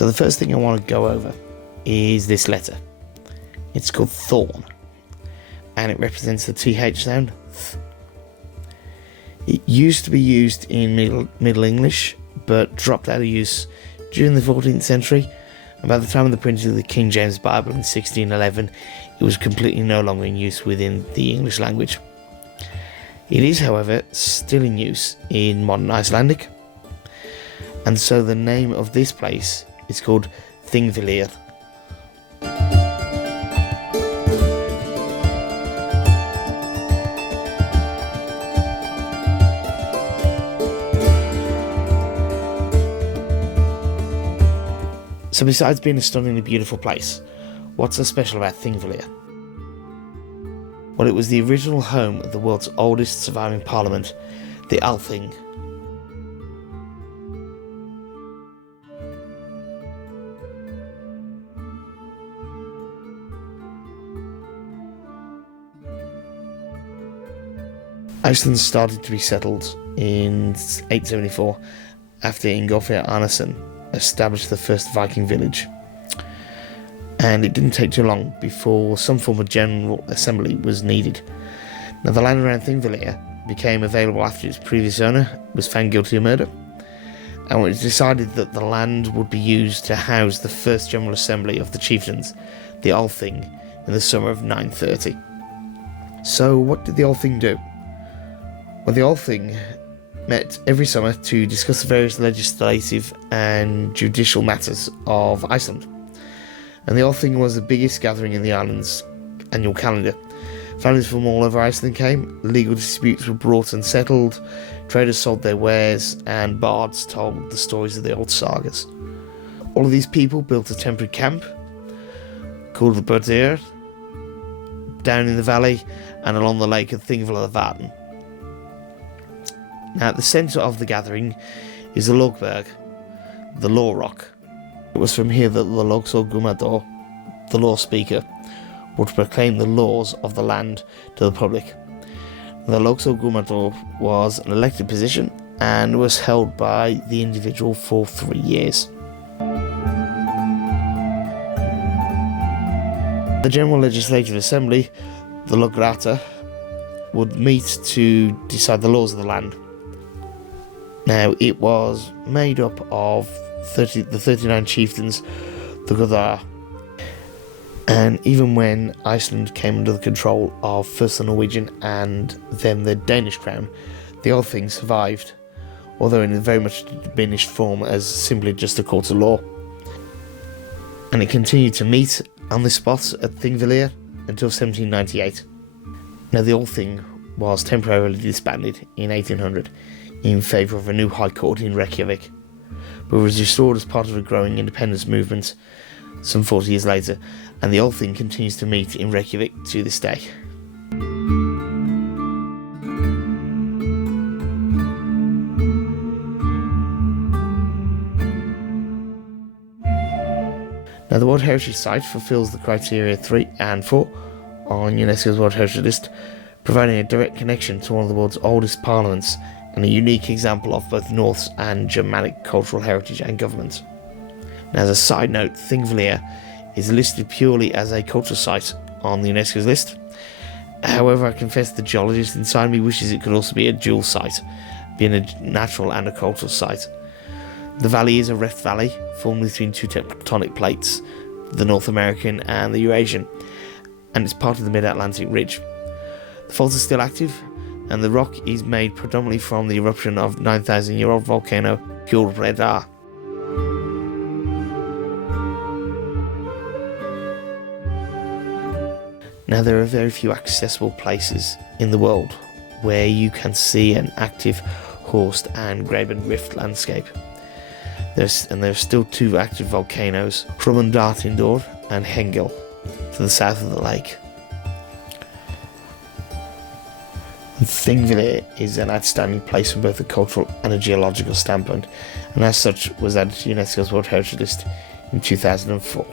So the first thing I want to go over is this letter. It's called Thorn, and it represents the TH sound. It used to be used in Middle English, but dropped out of use during the 14th century, and by the time of the printing of the King James Bible in 1611, it was completely no longer in use within the English language. It is, however, still in use in modern Icelandic, and so the name of this place is called Þingvellir. So besides being a stunningly beautiful place, what's so special about Þingvellir? Well, it was the original home of the world's oldest surviving parliament, the Alþingi. Iceland started to be settled in 874 after Ingolf established the first Viking village, and it didn't take too long before some form of general assembly was needed. Now, the land around Þingvellir became available after its previous owner was found guilty of murder, and it was decided that the land would be used to house the first general assembly of the chieftains, the Alþingi, in the summer of 930. So what did the Alþingi do? Well, the Alþingi met every summer to discuss the various legislative and judicial matters of Iceland. And the Alþingi was the biggest gathering in the island's annual calendar. Families from all over Iceland came, legal disputes were brought and settled, traders sold their wares, and bards told the stories of the old sagas. All of these people built a temporary camp called the Besiddelse down in the valley and along the lake of Thingvellir. Now, at the centre of the gathering is the Lögberg, the law rock. It was from here that the Lögsögumaður, the law speaker, would proclaim the laws of the land to the public. The Lögsögumaður was an elected position and was held by the individual for 3 years. The General Legislative Assembly, the Lögrétta, would meet to decide the laws of the land. Now, it was made up of the 39 chieftains, the Goðar, and even when Iceland came under the control of first the Norwegian and then the Danish crown, the Alþingi survived, although in a very much diminished form as simply just a court of law. And it continued to meet on this spot at Þingvellir until 1798. Now, the Alþingi was temporarily disbanded in 1800 in favour of a new high court in Reykjavík, but was restored as part of a growing independence movement some 40 years later, and the Alþingi continues to meet in Reykjavík to this day. Now, the World Heritage Site fulfills the criteria 3 and 4 on UNESCO's World Heritage List, providing a direct connection to one of the world's oldest parliaments and a unique example of both Norse and Germanic cultural heritage and government. Now, as a side note, Þingvellir is listed purely as a cultural site on the UNESCO's list. However, I confess the geologist inside me wishes it could also be a dual site, being a natural and a cultural site. The valley is a rift valley formed between two tectonic plates, the North American and the Eurasian, and it's part of the Mid-Atlantic Ridge. The faults are still active, and the rock is made predominantly from the eruption of 9,000-year-old volcano Skjaldbreidur. Now, there are very few accessible places in the world where you can see an active horsed and graben rift landscape. There are still two active volcanoes, Hrúðmundardindur and Hengil, to the south of the lake. Þingvellir is an outstanding place from both a cultural and a geological standpoint, and as such was added to UNESCO's World Heritage List in 2004.